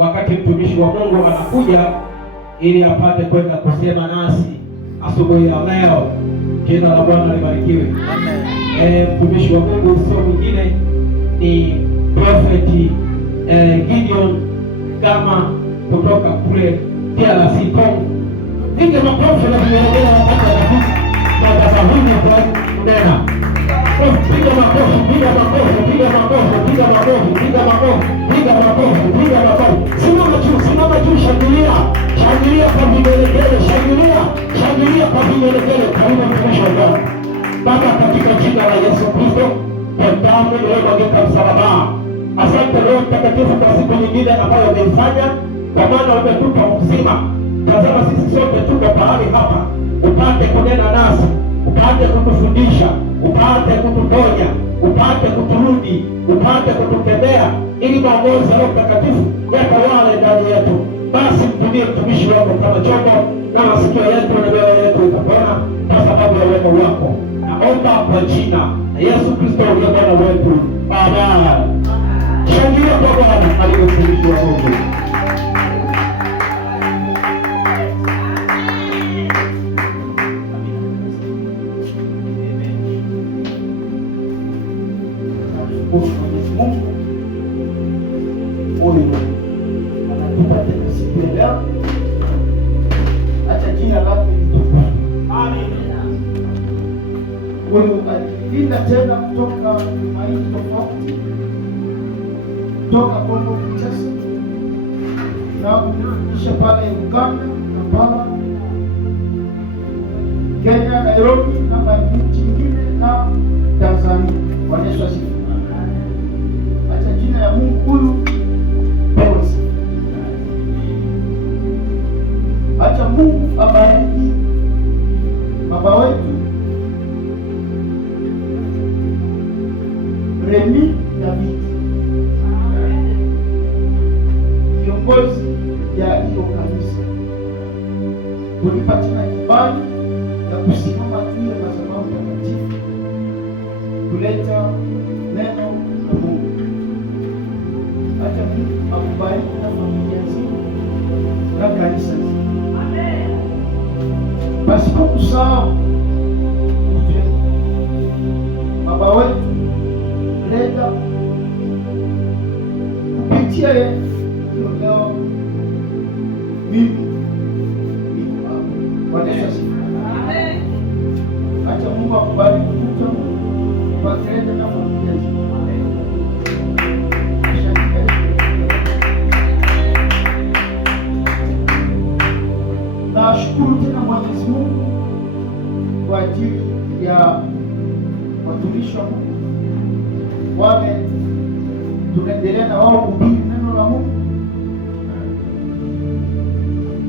wakati mtumishi wa Mungu anakuja ili apate kwenda kusema nasi asubuhi ya leo. Jina la Bwana libarikiwe. Amen. Mtumishi wa Mungu sio mwingine ni Prophet Gideon kama kutoka kule DRC Congo. Piga makofi na kuendelea hapa na tafadhali kwa kunena. Piga makofi, piga makofi, piga makofi, piga makofi, piga makofi, piga makofi, piga makofi. Simama juu, shangilia. Shangilia kwa vigelegele, shangilia kwa vigelegele. Karibu mtumishi wa Bwana. Baba, katika jina la Yesu Kristo, kwa damu iliyomwagika msalabani. Asante Roho Mtakatifu kwa siku nyingine ambayo umeifanya, kwa maana umetupa uzima. Tazama sisi sote tuko pahali hapa, upate kunena nasi, upate kutufundisha, upate kutuponya, upate kuturudi, upate kutukemea, ili maongozi ya Roho Mtakatifu yatawale ndani yetu. Basi mtumie mtumishi wako kama chombo, na masikio yetu na mioyo yetu itapona kwa sababu ya wema wako. Naomba kwa jina la Yesu Kristo aliye Bwana wetu. Amen. Shangilia kwa Bwana aliye mtumishi wa Mungu. Mwenyezi Mungu huyu anatupa tena siku ya leo, acha jina lake litukuzwe. Amen. Huyu alilinda tena kutoka maeneo tofauti, kutoka Kongo Kinshasa na kufikisha pale Uganda, Kampala, Kenya, Nairobi na nchi nyingine na Tanzania. Bwana Yesu asifiwe. Acha jina ya Mungu huyu pewe sifa. Acha Mungu abariki baba wetu Remi David, kiongozi ya hiyo kanisa, kulipatia kibali ya kusimama juu ya madhabahu takatifu kuleta neno la Mungu. Acha Mungu akubariki na familia nzima na kanisa nzima. Amen. Basi kwa kusahau baba wetu leta kupitia yeye leo mimi niko hapa. Bwana Yesu asifiwe. Amen. Acha Mungu akubariki kutoka kwa tendo na familia nzima. Nashukuru tena Mwenyezi Mungu kwa ajili ya watumishi wa Mungu wale tunaendelea na wao kuhubiri neno la Mungu,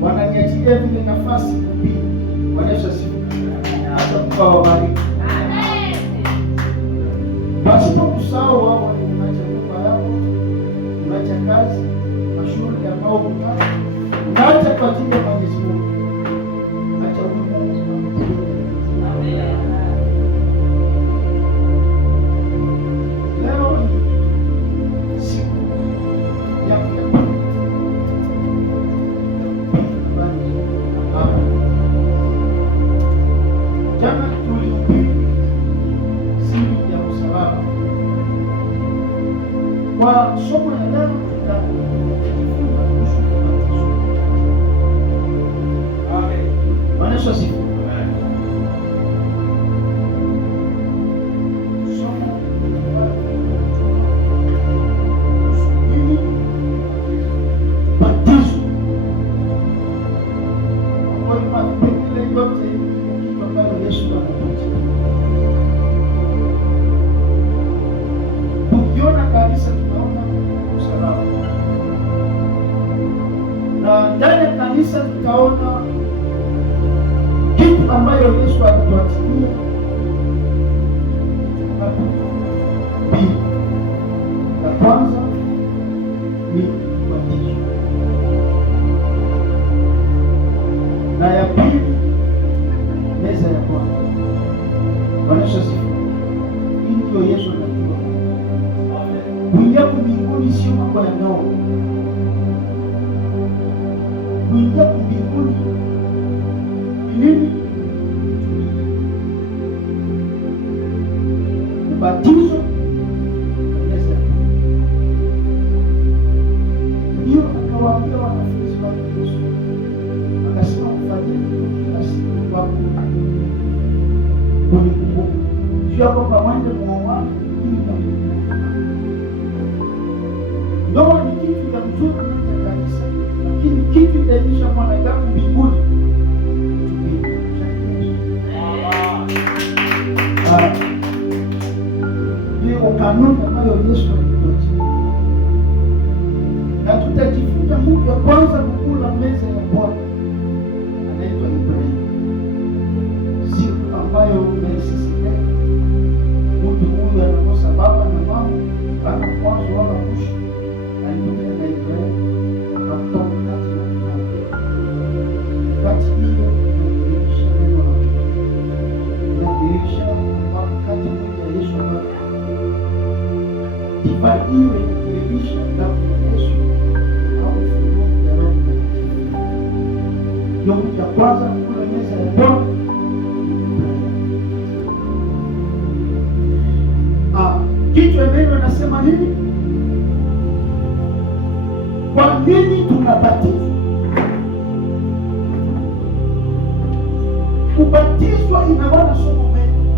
wananiachilia vile nafasi kuhubiri. Bwana Yesu asifiwe. Hata Mungu awabariki. Amen. Basi kwa kusahau wao wanaacha nyumba yao, unaacha kazi, mashule ambao unaacha kwa ajili ya Mwenyezi Mungu. Acha Mungu. Amen. Leo siku ya jana tulihubiri siri ya msalaba. Kwa somo la leo tutajifunza kuhusu ubatizo. Amen. Bwana Yesu asifiwe. Ndani ya kanisa tutaona kitu ambayo Yesu alituachilia. La kwanza ni ubatizo, na ya pili meza ya Bwana. Bwana Yesu asifiwe. Hii ndio Yesu anajua. Kuingia mbinguni sio mambo ya ndoa. akawaambia wanafunzi wake Yesu, akasema mfanyeni kila siku kwa kunikumbuka. Sio kwamba mwende muoane ili mkumbuke. Ndoa ni kitu cha mzuri katika kanisa, lakini kitu itaisha mwanadamu mbinguni. Ni kanuni ambayo Yesu alituachia. Na tutajifunza mtu wa kwanza kukula meza ya Bwana anaitwa Ibrahimu. Siku ambayo Melkisedeki, mtu huyu anakosa baba na mama, hana mwanzo wala mwisho, alipokea na Ibrahimu akamtoa kati na kati. Kati hiyo inadhihirisha neno la Mungu. Inadhihirisha wakati mmoja Yesu ambaye divai hiyo inadhihirisha damu ya Yesu au ufunuo ya Roho Mtakatifu. Ndio mtu ya kwanza kula meza ya Bwana. Kichwa neno nasema nini? Kwa nini tunabatizwa? Kubatizwa inawana somo mengi,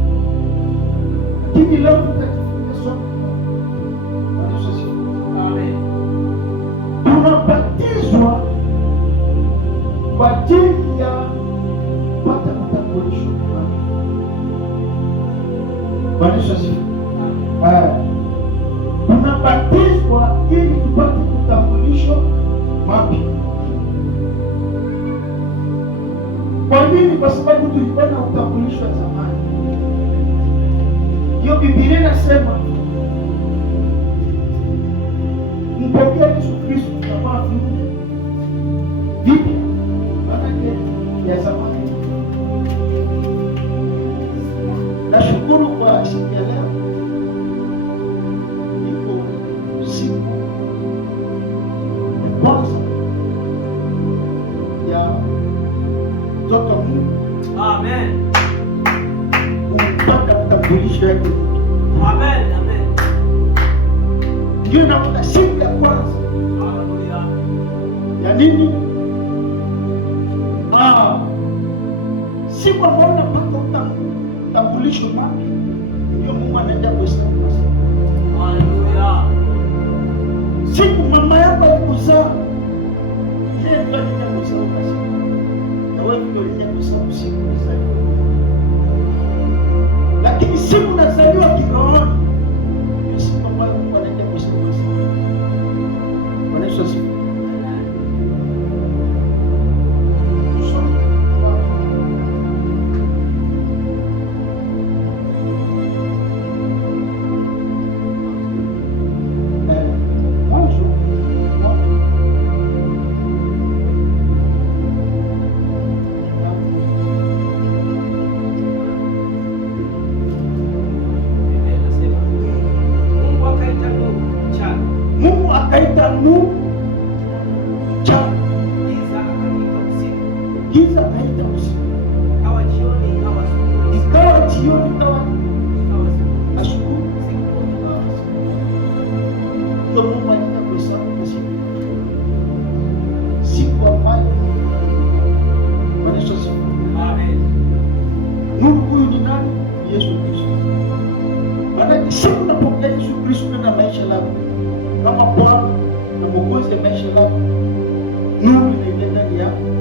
lakini leo tutajifunza somo. Amen. Tunabatizwa kwa ajili ya kupata utambulisho. Bwana Yesu asifiwe. Tunabatizwa ili tupate utambulisho mpya. Kwa nini? Kwa sababu tulikuwa na utambulisho wa zamani. Hiyo Biblia inasema mpokea Yesu Kristo kama viumbe vipya, maana ya zamani. Nashukuru kwa siku ya leo. Siku ya kwanza ya mtoto Mungu. Amen. Kupata utambulisho wake. Amen. Amen. Ndio nakuta siku ya kwanza. Haleluya. Ya nini? Siku ambayo unapata utambulisho mpya, ndio Mungu anaenda kuhesabu. Haleluya. Siku mama yako alikuzaa, yeye ndio alikuja kuzaa. Na wewe ndio ulikuja kuzaa siku unazaliwa. Lakini siku unazaliwa kiroho, ndio siku ambayo Mungu anaenda kuhesabu. Bwana Yesu asifiwe. Akaita nuru mchana, giza akaita usiku, ikawa jioni, ikawa asubuhi. Ndio Mungu anaenda kuhesabu siku ambayo Bwana Yesu asifiwe. Amen. Nuru huyu ni nani? Yesu Kristo. Baada siku unapokea Yesu Kristo na maisha yako kama Bwana na Mwokozi wa maisha yako, nuru inaingia ndani yako.